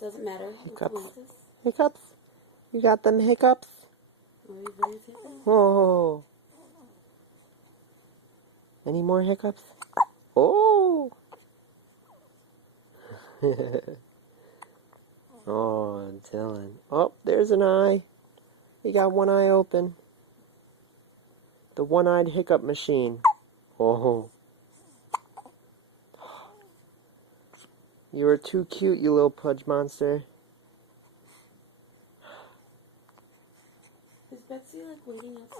Doesn't matter. Hiccups. It's Hiccups. You got them hiccups? Oh. Any more hiccups? Oh. Oh, Dylan. Oh, there's an eye. He got one eye open. The one-eyed hiccup machine. Oh. You are too cute, you little pudge monster. Is Betsy like waiting outside?